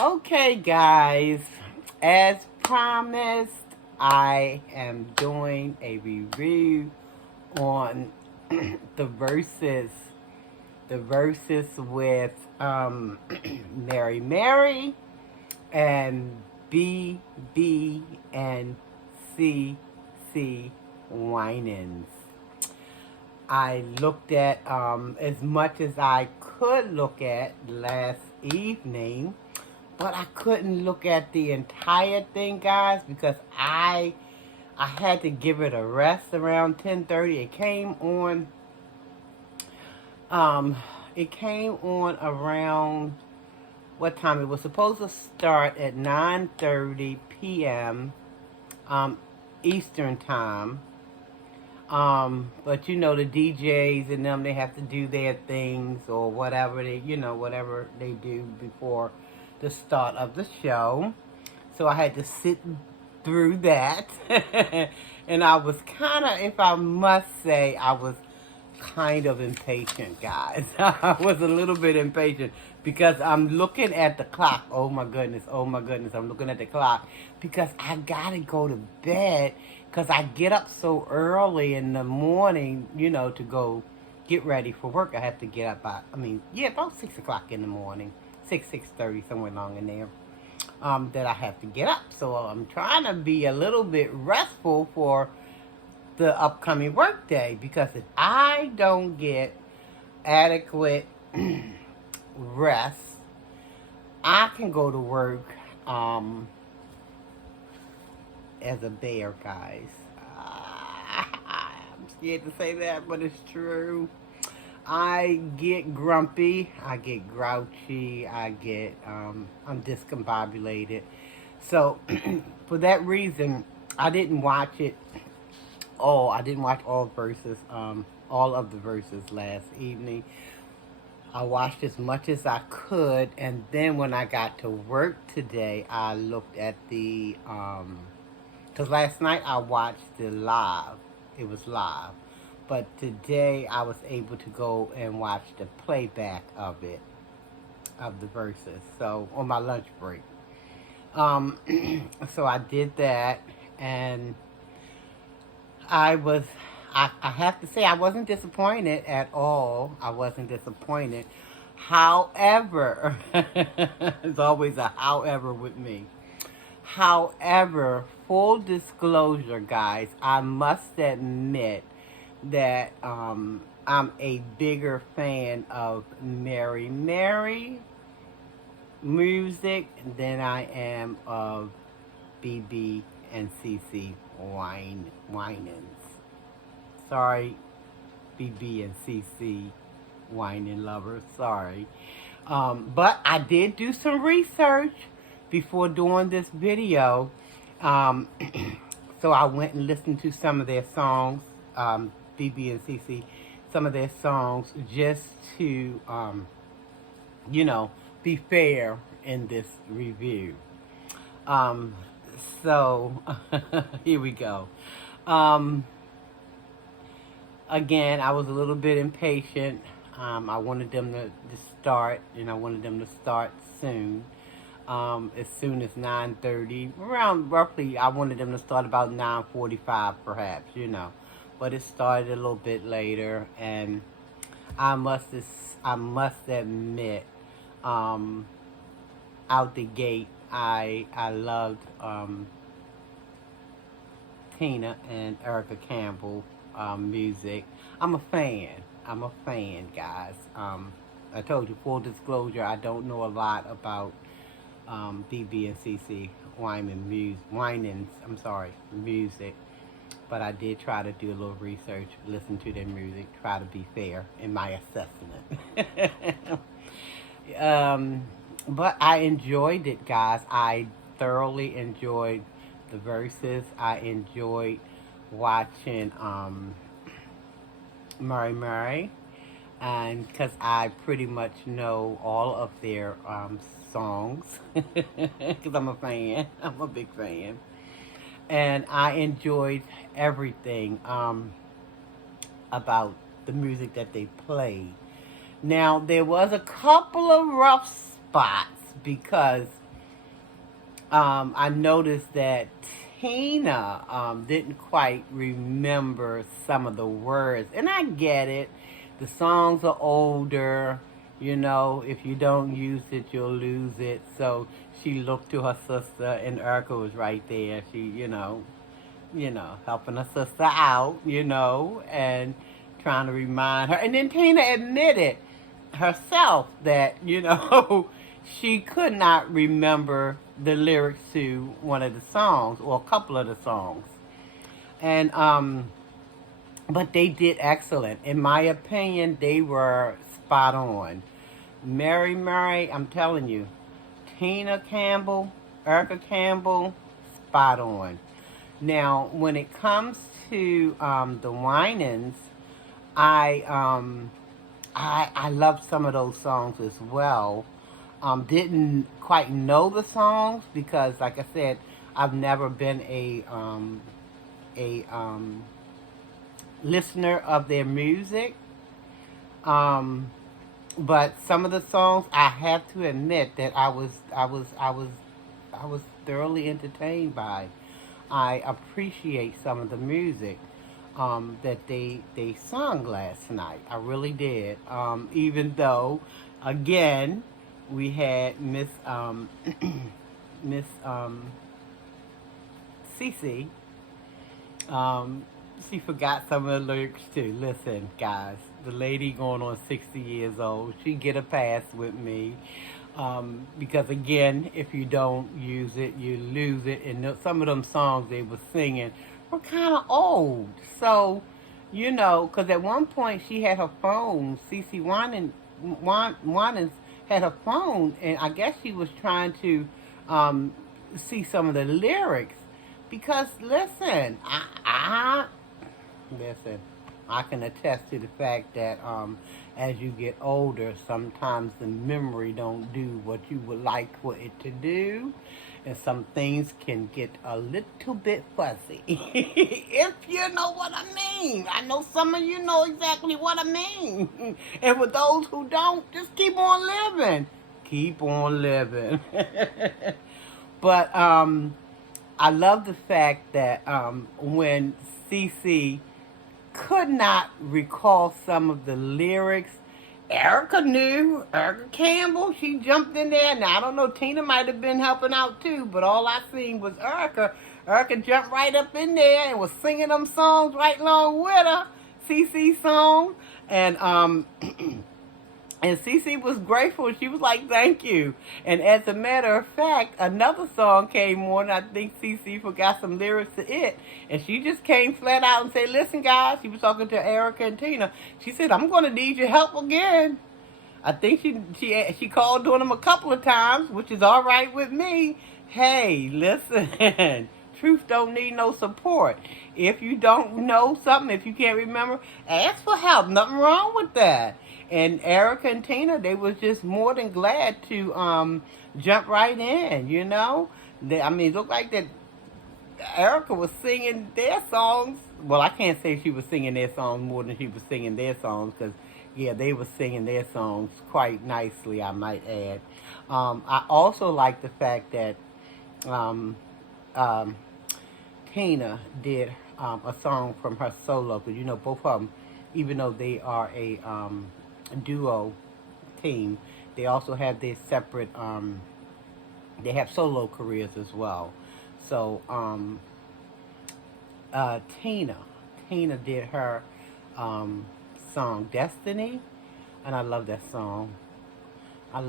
Okay, guys, as promised, I am doing a review on the verses with Mary Mary and B and C Winans. I looked at as much as I could look at last evening, but I couldn't look at the entire thing, guys, because I had to give it a rest around 10:30. Um it came on around what time? It was supposed to start at 9:30 p.m. Eastern time. But you know the DJs and them, they have to do their things or whatever whatever they do before the start of the show. So I had to sit through that. And I was kind of, if I must say, I was kind of impatient, guys. I was a little bit impatient because I'm looking at the clock. Oh my goodness, oh my goodness. I'm looking at the clock because I gotta go to bed because I get up so early in the morning, to go get ready for work. I have to get up about 6 o'clock in the morning, 6:30, somewhere along in there. That I have to get up. So I'm trying to be a little bit restful for the upcoming work day, because if I don't get adequate rest, I can go to work as a bear, guys. I'm scared to say that, but it's true. I get grumpy, I get grouchy, I'm discombobulated. So, for that reason, I didn't watch it all. I didn't watch all of the verses last evening. I watched as much as I could, and then when I got to work today, I looked at because last night I watched the live. It was live. But today I was able to go and watch the playback of it, of the verses. So on my lunch break. So I did that, and I have to say I wasn't disappointed at all. I wasn't disappointed. However, there's always a however with me. However, full disclosure, guys, I must admit that I'm a bigger fan of Mary Mary music than I am of BB and CC Winans. Sorry, BB and CC Winan lovers. Sorry. But I did do some research before doing this video. So I went and listened to some of their songs, BB and CC, some of their songs, just to, be fair in this review. So, here we go. Again, I was a little bit impatient. I wanted them to start, and I wanted them to start soon. As soon as 9:30, around roughly, I wanted them to start about 9:45, perhaps, But it started a little bit later, and I must admit, out the gate, I loved Tina and Erica Campbell music. I'm a fan. Guys. I told you, full disclosure, I don't know a lot about BB and CC Winans, music. But I did try to do a little research, listen to their music, try to be fair in my assessment. But I enjoyed it, guys. I thoroughly enjoyed the verses. I enjoyed watching Mary Mary, and because I pretty much know all of their songs, because I'm a fan. I'm a big fan. And I enjoyed everything about the music that they played. Now, there was a couple of rough spots because I noticed that Tina didn't quite remember some of the words. And I get it. The songs are older. You know, if you don't use it, you'll lose it. So she looked to her sister, and Erica was right there. She, helping her sister out, and trying to remind her. And then Tina admitted herself that, she could not remember the lyrics to one of the songs or a couple of the songs. And, but they did excellent. In my opinion, they were spot on. Mary, I'm telling you, Tina Campbell, Erica Campbell, spot on. Now, when it comes to the Winans, I I love some of those songs as well. Didn't quite know the songs because, like I said, I've never been a listener of their music. Um, but some of the songs, I have to admit that I was thoroughly entertained by. I appreciate some of the music that they sung last night. I really did. Even though, again, we had Miss Miss Cece. Um, she forgot some of the lyrics too. Listen, guys, the lady going on 60 years old. She get a pass with me. Because again, if you don't use it, you lose it. And some of them songs they were singing were kind of old. So, because at one point she had her phone, Cece Winans had her phone, and I guess she was trying to see some of the lyrics. Because listen, listen, I can attest to the fact that as you get older, sometimes the memory don't do what you would like for it to do, and some things can get a little bit fuzzy. If you know what I mean. I know some of you know exactly what I mean. And for those who don't, just keep on living. Keep on living. But I love the fact that when Cece could not recall some of the lyrics, Erica knew. Erica Campbell, she jumped in there. Now, I don't know, Tina might have been helping out too, but all I seen was Erica. Erica jumped right up in there and was singing them songs right along with her, CC song. And and Cece was grateful. She was like, thank you. And as a matter of fact, another song came on. I think Cece forgot some lyrics to it. And she just came flat out and said, listen, guys. She was talking to Erica and Tina. She said, I'm going to need your help again. I think she called on them a couple of times, which is all right with me. Hey, listen. Truth don't need no support. If you don't know something, if you can't remember, ask for help. Nothing wrong with that. And Erica and Tina, they was just more than glad to jump right in, it looked like that Erica was singing their songs. Well, I can't say she was singing their songs more than she was singing their songs because, yeah, they were singing their songs quite nicely, I might add. I also like the fact that um, um, Tina did a song from her solo because, both of them, even though they are a duo team, they also have their separate they have solo careers as well. So Tina did her song Destiny, and I love that song. I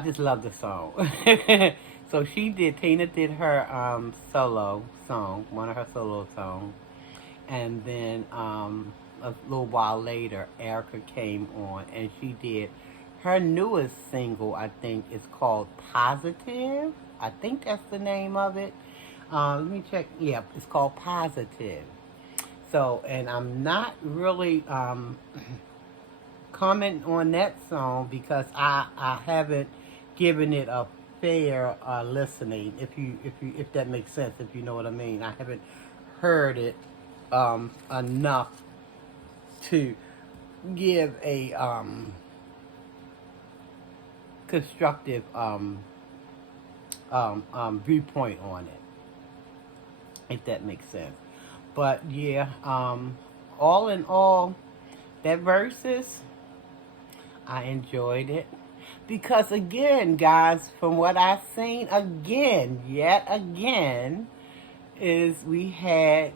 just love the song. So Tina did her solo song, one of her solo songs, and then a little while later, Erica came on and she did her newest single. I think is called Positive. I think that's the name of it. Let me check. Yeah, it's called Positive. So, and I'm not really commenting on that song because I haven't given it a fair listening. If that makes sense, if you know what I mean. I haven't heard it enough to give a constructive viewpoint on it, if that makes sense. But yeah, all in all, that Versus, I enjoyed it. Because again, guys, from what I've seen again, yet again, is we had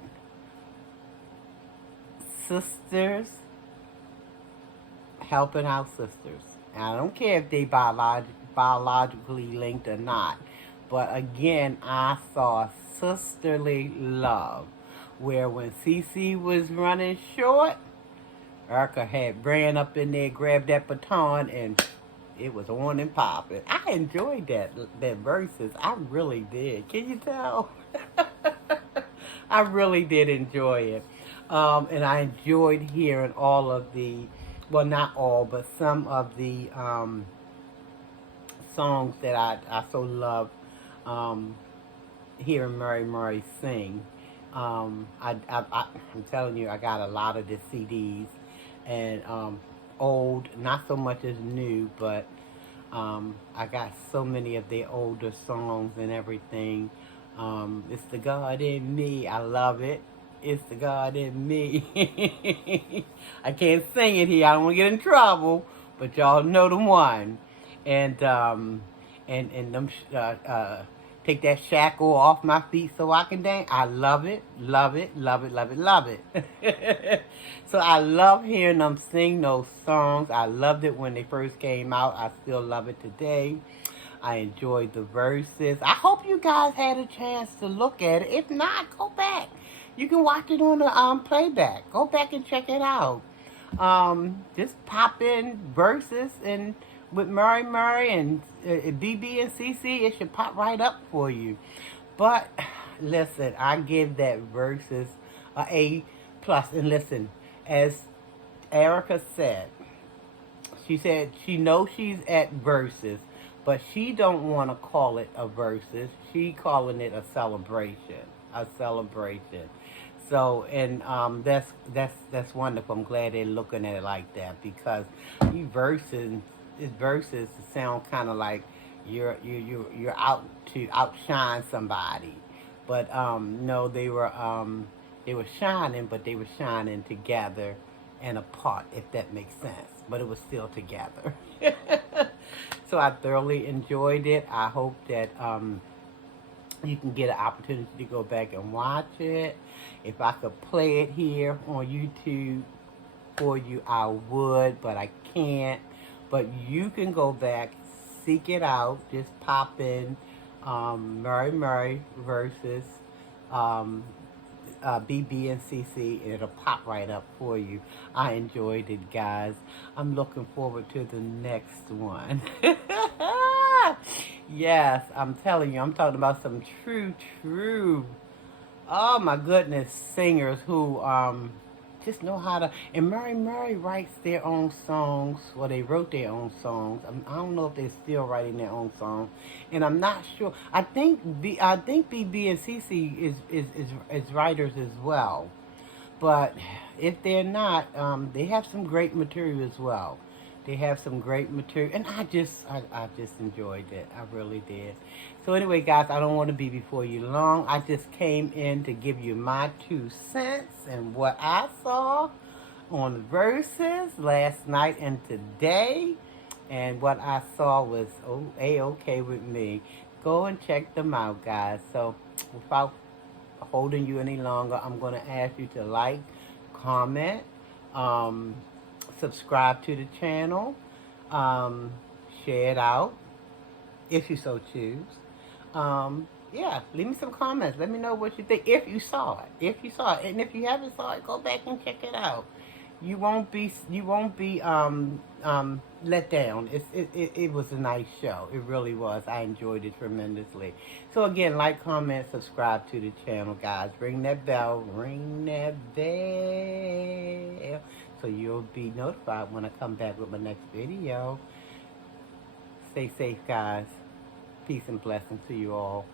sisters helping out sisters. And I don't care if they biologically linked or not. But again, I saw sisterly love. Where when Cece was running short, Erica had ran up in there, grabbed that baton, and it was on and popping. I enjoyed that Versus. I really did. Can you tell? I really did enjoy it. And I enjoyed hearing all of the, well, not all, but some of the songs that I so love hearing Murray sing. I'm telling you, I got a lot of the CDs, and old, not so much as new, but I got so many of their older songs and everything. It's the God in me. I love it. It's the God in me. I can't sing it here. I don't want to get in trouble, but y'all know the one. And and them take that shackle off my feet so I can dance. I love it, love it, love it, love it, love it. So I love hearing them sing those songs. I loved it when they first came out. I still love it today. I enjoyed the Verses. I hope you guys had a chance to look at it. If not, go back. You can watch it on the playback. Go back and check it out. Just pop in Versus and with Murray and BB and CC, it should pop right up for you. But listen, I give that Versus a A plus. And listen, as Erica said, she said she knows she's at Versus, but she don't want to call it a Versus. She calling it a celebration. A celebration. So, and that's wonderful. I'm glad they're looking at it like that, because you Versus sound kind of like you're out to outshine somebody, but no, they were shining, but they were shining together and apart, if that makes sense. But it was still together. So I thoroughly enjoyed it. I hope that you can get an opportunity to go back and watch it. If I could play it here on YouTube for you, I would, but I can't. But you can go back, seek it out. Just pop in Murray Versus BB and CC, and it'll pop right up for you. I enjoyed it, guys. I'm looking forward to the next one. Yes, I'm telling you, I'm talking about some true, oh my goodness, singers who just know how to. And Murray writes their own songs, or they wrote their own songs. I don't know if they're still writing their own songs, and I'm not sure. I think BB and CC is writers as well, but if they're not, they have some great material as well. They have some great material, and I just enjoyed it. I really did. So anyway, guys, I don't want to be before you long. I just came in to give you my 2 cents and what I saw on Versus last night and today. And what I saw was A-okay with me. Go and check them out, guys. So without holding you any longer, I'm going to ask you to like, comment, subscribe to the channel, share it out if you so choose. Yeah, leave me some comments. Let me know what you think if you saw it. And if you haven't saw it, go back and check it out. You won't be let down. It was a nice show. It really was. I enjoyed it tremendously. So again, like, comment, subscribe to the channel, guys. Ring that bell, so you'll be notified when I come back with my next video. Stay safe, guys. Peace and blessings to you all.